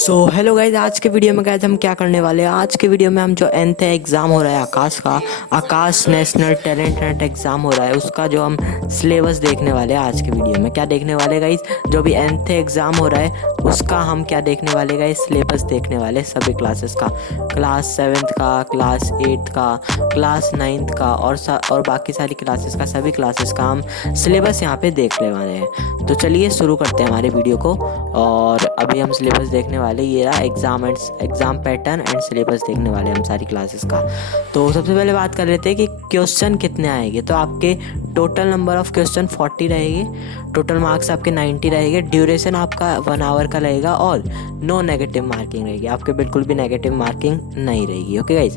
Hello guys, आज के video में गाइज हम क्या करने वाले हैं। आज के वीडियो में हम जो nth एग्ज़ाम हो रहा है आकाश का, आकाश नेशनल टैलेंट हंट एग्ज़ाम हो रहा है, उसका जो हम सिलेबस देखने वाले हैं। आज के वीडियो में क्या देखने वाले हैं गाइज, जो भी nth एग्ज़ाम हो रहा है उसका हम क्या देखने वाले गाइज, सिलेबस देखने वाले सभी क्लासेस का, क्लास 7th का, क्लास 8th का, क्लास 9th का और बाकी सारी क्लासेस का, सभी क्लासेस का हम सिलेबस यहाँ पे देखने वाले हैं। तो चलिए शुरू करते हैं हमारे वीडियो को। और अभी हम सिलेबस देखने वाले, ये रहा एग्ज़ाम पैटर्न एंड सिलेबस देखने वाले हम सारी क्लासेस का। तो सबसे पहले बात कर लेते हैं कि क्वेश्चन कितने आएंगे। तो आपके टोटल नंबर ऑफ़ क्वेश्चन 40 रहेगी, टोटल मार्क्स आपके 90 रहेंगे, ड्यूरेशन आपका 1 आवर का रहेगा और नो नेगेटिव मार्किंग रहेगी, आपके बिल्कुल भी नेगेटिव मार्किंग नहीं रहेगी। ओके गाइज,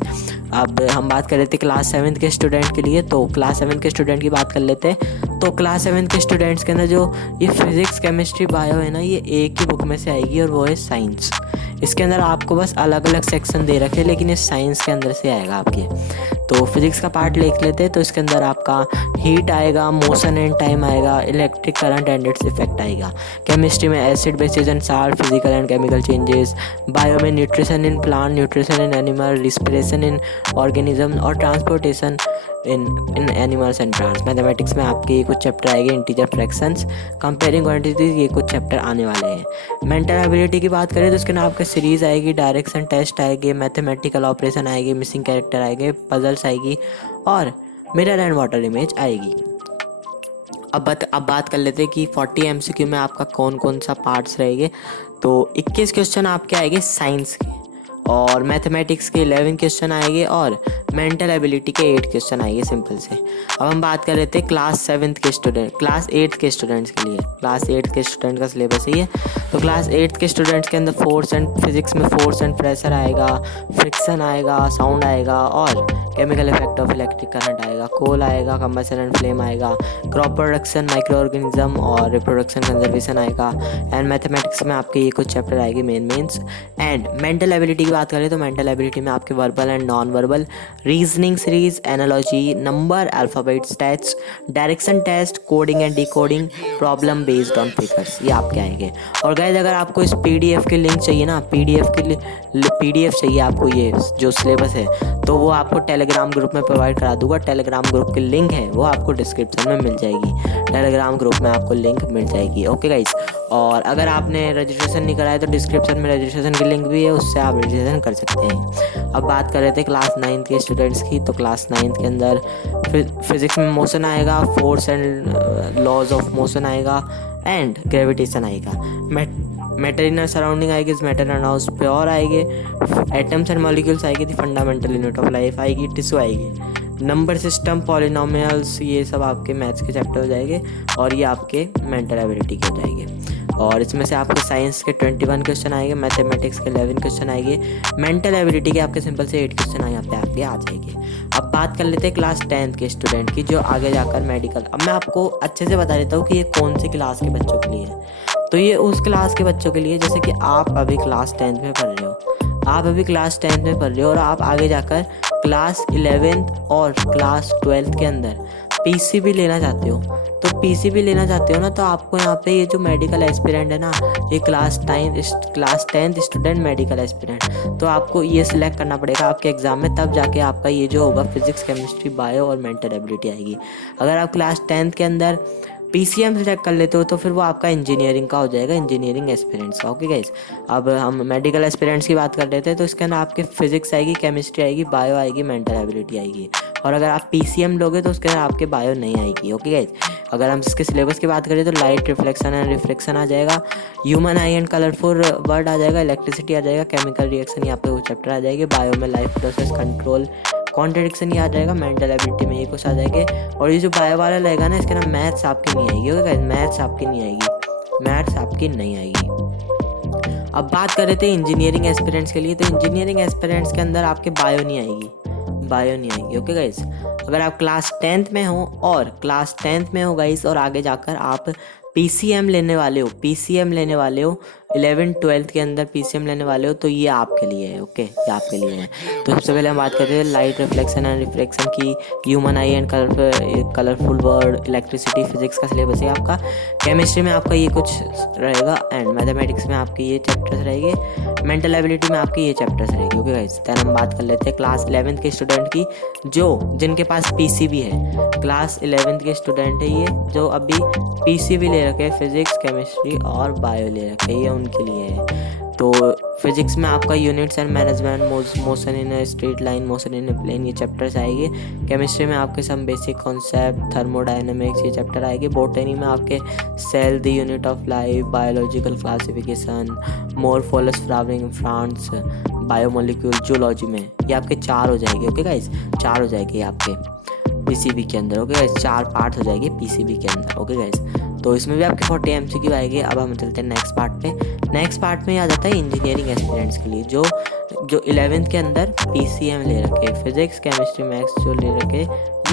अब हम बात कर लेते हैं क्लास 7 के स्टूडेंट के लिए। तो क्लास 7 के स्टूडेंट की बात कर लेते हैं। तो क्लास 7 के स्टूडेंट्स के अंदर जो ये फिज़िक्स केमिस्ट्री बायो है ना, ये एक ही बुक में से आएगी और वो है साइंस। इसके अंदर आपको बस अलग अलग सेक्शन दे रखे, लेकिन ये साइंस के अंदर से आएगा आपके। तो फिज़िक्स का पार्ट लिख लेते हैं। तो इसके अंदर आपका हीट आएगा, मोशन एंड टाइम आएगा, electric current and its effect आएगा। केमिस्ट्री में acid bases and salt, physical and chemical changes. Bio में nutrition in plant, nutrition in animal, respiration in organism और transportation in animals and plants. Mathematics में आपके ये कुछ chapter आएंगे, integer fractions, comparing quantities, ये कुछ चैप्टर आने वाले हैं। मेंटल एबिलिटी की बात करें तो इसके नाम आपके सीरीज़ आएगी, डायरेक्शन टेस्ट आएगी, मैथमेटिकल ऑपरेशन आएगी, मिसिंग कैरेक्टर आएंगे, पजल्स आएगी और मिरर एंड वाटर इमेज आएगी। अब बात कर लेते हैं कि 40 MCQ में आपका कौन कौन सा पार्ट्स रहेंगे। तो 21 क्वेश्चन आपके आएंगे साइंस के, और मैथमेटिक्स के 11 क्वेश्चन आएंगे और मेंटल एबिलिटी के 8 क्वेश्चन आएंगे सिंपल से। अब हम बात कर लेते हैं क्लास 7 के स्टूडेंट, क्लास 8 के स्टूडेंट्स के लिए। क्लास 8 के स्टूडेंट का सिलेबस ही है। तो क्लास 8 के स्टूडेंट्स के अंदर फोर्स एंड फिजिक्स में फोर्स एंड प्रेशर आएगा, फ्रिक्शन आएगा, साउंड आएगा और chemical effect of electric current आएगा, कोल आएगा, कंबशन एंड फ्लेम आएगा, क्रॉप प्रोडक्शन, माइक्रो ऑर्गेनिज्म और रिप्रोडक्शन कंजर्वेशन आएगा। एंड मैथमेटिक्स में आपके ये कुछ चैप्टर आएंगे मेंस। एंड मेंटल एबिलिटी की बात करें तो मेंटल एबिलिटी में आपके verbal and non verbal, reasoning series, analogy, number, alphabet, stats, direction test, coding and decoding, problem based on figures, ये आपके आएंगे। और गाइस अगर आपको इस PDF की लिंक चाहिए ना, PDF चाहिए आपको, ये जो सिलेबस है, तो वो आपको टेलीग्राम ग्रुप में प्रोवाइड करा दूंगा। टेलीग्राम ग्रुप की लिंक है वो आपको डिस्क्रिप्शन में मिल जाएगी, टेलीग्राम ग्रुप में आपको लिंक मिल जाएगी। ओके गाइस, और अगर आपने रजिस्ट्रेशन नहीं कराया तो डिस्क्रिप्शन में रजिस्ट्रेशन की लिंक भी है, उससे आप रजिस्ट्रेशन कर सकते हैं। अब बात कर रहे थे क्लास 9 के स्टूडेंट्स की। तो क्लास 9 के अंदर फिजिक्स में मोशन आएगा, force and laws of motion आएगा एंड ग्रेविटेशन आएगा। मैटर इन सराउंडिंग आएगी, मैटर एंड हाउस प्योर आएंगे, एटम्स एंड मॉलिक्यूल्स आएगी, the fundamental unit of life आएगी, टिश्यू आएगी, नंबर सिस्टम, पॉलिनोमियल्स, ये सब आपके मैथ्स के चैप्टर हो जाएंगे और ये आपके मेंटल एबिलिटी के हो जाएंगे। और इसमें से आपको साइंस के 21 क्वेश्चन आएंगे, मैथमेटिक्स के 11 क्वेश्चन आएंगे, मेंटल एबिलिटी के आपके सिंपल से 8 क्वेश्चन यहाँ पे आपके आ जाएंगे। अब बात कर लेते हैं क्लास 10 के स्टूडेंट की, जो आगे जाकर मेडिकल। अब मैं आपको अच्छे से बता देता हूँ कि ये कौन सी क्लास के बच्चों के लिए है। तो ये उस क्लास के बच्चों के लिए, जैसे कि आप अभी क्लास 10th में पढ़ रहे हो, और आप आगे जाकर क्लास 11th और क्लास 12th के अंदर PCB लेना चाहते हो। तो PCB लेना चाहते हो ना, तो आपको यहाँ पे ये जो मेडिकल एस्पिरेंट है ना, ये class 10th student medical aspirant, तो आपको ये सिलेक्ट करना पड़ेगा आपके एग्ज़ाम में, तब जाके आपका ये जो होगा फिजिक्स, केमिस्ट्री, बायो और मेंटल एबिलिटी आएगी। अगर आप क्लास 10th के अंदर PCM सेलेक्ट कर लेते हो तो फिर वो आपका इंजीनियरिंग का हो जाएगा, इंजीनियरिंग एस्पिरेंट्स का। ओके गाइस, अब हम मेडिकल एस्पिरेंट्स की बात कर लेते हैं। तो इसके अंदर आपके फिजिक्स आएगी, केमिस्ट्री आएगी, बायो आएगी, मेंटल एबिलिटी आएगी। और अगर आप PCM लोगे तो उसके अंदर आपके बायो नहीं आएगी। ओके गाइस, अगर हम इसके सिलेबस की बात करें तो लाइट, रिफ्लेक्शन एंड रिफ्रैक्शन आ जाएगा, human eye and colourful world आ जाएगा, इलेक्ट्रिसिटी आ जाएगा, केमिकल रिएक्शन यहाँ पे वो चैप्टर आ जाएगी, बायो में लाइफ प्रोसेस कंट्रोल, कॉन्ट्रडिक्शन ही आ जाएगा, मेंटल एबिलिटी में ये कुछ आ जाएंगे। और ये जो बायो वाला रहेगा ना, इसके ना मैथ्स आपकी नहीं आएगी। ओके गाइस, मैथ्स आपकी नहीं आएगी। अब बात कर रहे थे इंजीनियरिंग एस्पिरेंट्स के लिए। तो इंजीनियरिंग एस्पिरेंट्स के अंदर आपके बायो नहीं आएगी। ओके गाइस, अगर आप क्लास 10th में हो गाइस, और आगे जाकर आप PCM लेने वाले हो 11 12 के अंदर PCM लेने वाले हो तो ये आपके लिए है। ओके, ये आपके लिए है। तो सबसे पहले हम बात करते हैं लाइट रिफ्लेक्शन एंड रिफ्रैक्शन की, human eye and colourful word, electricity, physics का सिलेबस है आपका। केमिस्ट्री में आपका ये कुछ रहेगा एंड मैथमेटिक्स में आपके ये चैप्टर्स रहेंगे, मेंटल एबिलिटी में आपके ये चैप्टर्स रहेंगे। ओके गाइस, देन हम बात कर लेते हैं क्लास 11th के स्टूडेंट की, जिनके पास PCB है। क्लास 11th के स्टूडेंट है ये जो अभी PCB ले रखे हैं, फिजिक्स, केमिस्ट्री और बायो ले रखे हैं, ये उनके लिए है। तो फिजिक्स में आपका units and management, motion in a straight line, motion in a plane, ये चैप्टर्स आएंगे। केमिस्ट्री में आपके सम बेसिक कॉन्सेप्ट, थर्मोडायनेमिक्स, ये चैप्टर आएंगे। बॉटनी में आपके cell, the unit of life, biological classification, morphology, flowering plants, biomolecule, zoology में ये आपके 4 हो जाएंगे। ओके गाइस, 4 हो जाएंगे आपके PCB के अंदर। ओके गाइस, 4 पार्ट हो जाएंगे PCB के अंदर। ओके गाइस, तो इसमें भी आपके 40 MCQ आएंगे। अब हम चलते हैं नेक्स्ट पार्ट पे। नेक्स्ट पार्ट में आ जाता है इंजीनियरिंग एस्पिरेंट्स के लिए, जो 11th के अंदर PCM ले रखे, फिजिक्स, केमिस्ट्री, मैथ्स जो ले रखे,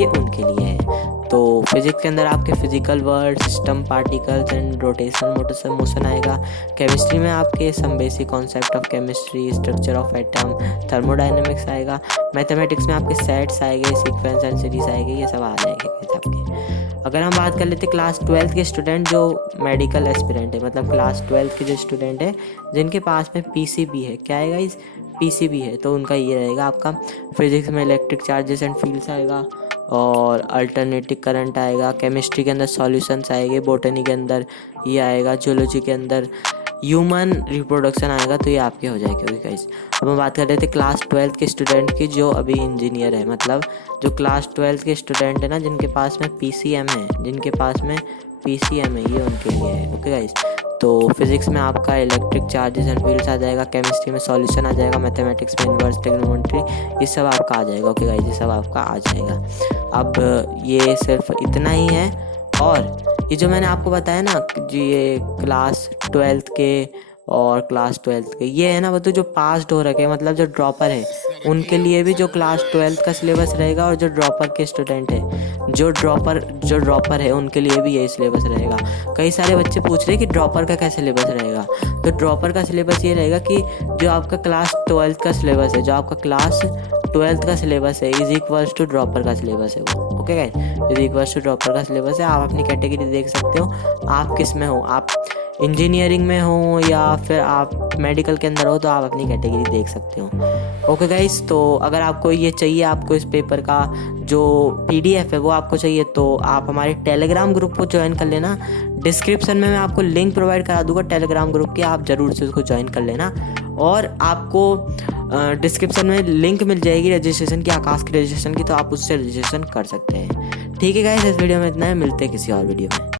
ये उनके लिए है। तो फिजिक्स के अंदर आपके physical world, system, particles and rotation motion आएगा। केमिस्ट्री में आपके some basic concept of chemistry, structure of atom, thermodynamics आएगा। मैथमेटिक्स में आपके सेट्स आएंगे, सीक्वेंस एंड सीरीज आएंगे, ये सब आ जाएंगे आपके। अगर हम बात कर लेते हैं क्लास 12 के स्टूडेंट जो मेडिकल एस्पिरेंट है, मतलब क्लास 12 के जो स्टूडेंट है जिनके पास में PCB है, क्या है गाइस, PCB है, तो उनका ये रहेगा आपका फिजिक्स में इलेक्ट्रिक चार्जेस एंड फील्ड्स आएगा और अल्टरनेटिव करंट आएगा। केमिस्ट्री के अंदर सॉल्यूशंस आएंगे, बॉटनी के अंदर ये आएगा, जूलॉजी के अंदर ह्यूमन रिप्रोडक्शन आएगा, तो ये आपके हो जाएगा। ओके गाइस, अब हम बात कर रहे थे क्लास 12 के स्टूडेंट की जो अभी इंजीनियर है, मतलब जो क्लास 12 के स्टूडेंट है ना जिनके पास में PCM है, जिनके पास में PCM है, ये उनके लिए है। ओके गाइस, तो फिजिक्स में आपका इलेक्ट्रिक चार्जेस एंड फील्ड्स आ जाएगा, केमिस्ट्री में सॉल्यूशन आ जाएगा, मैथमेटिक्स में इन्वर्स ट्रिग्नोमेट्री, ये सब आपका आ जाएगा। ओके गाइस, ये सब आपका आ जाएगा। अब ये सिर्फ इतना ही है, और ये जो मैंने आपको बताया ना जी, ये क्लास 12 के और क्लास 12 के ये है ना, वो तो जो पास्ड हो रखे, मतलब जो ड्रॉपर है उनके लिए भी जो क्लास 12 का सिलेबस रहेगा, और जो ड्रॉपर के स्टूडेंट है, जो ड्रॉपर है उनके लिए भी यही सिलेबस रहेगा। कई सारे बच्चे पूछ रहे हैं कि ड्रॉपर का क्या सिलेबस रहेगा, तो ड्रॉपर का सिलेबस ये रहेगा कि जो आपका क्लास 12 का सिलेबस है, जो आपका क्लास 12th का सिलेबस है इज इक्वल्स टू ड्रॉपर का सिलेबस है वो। Okay guys, is equals to dropper का सिलेबस है। आप अपनी कैटेगरी देख सकते हो, आप किस में हो, आप इंजीनियरिंग में हो या फिर आप मेडिकल के अंदर हो, तो आप अपनी कैटेगरी देख सकते हो। ओके गाइस, तो अगर आपको ये चाहिए, आपको इस पेपर का जो PDF है वो आपको चाहिए, तो आप हमारे टेलीग्राम ग्रुप को ज्वाइन कर लेना। डिस्क्रिप्शन में मैं आपको लिंक प्रोवाइड करा दूंगा टेलीग्राम ग्रुप की, आप ज़रूर से उसको ज्वाइन कर लेना। और आपको डिस्क्रिप्शन में लिंक मिल जाएगी रजिस्ट्रेशन की, आकाश की रजिस्ट्रेशन की, तो आप उससे रजिस्ट्रेशन कर सकते हैं। ठीक है गाइस, इस वीडियो में इतना है, मिलते हैं किसी और वीडियो में।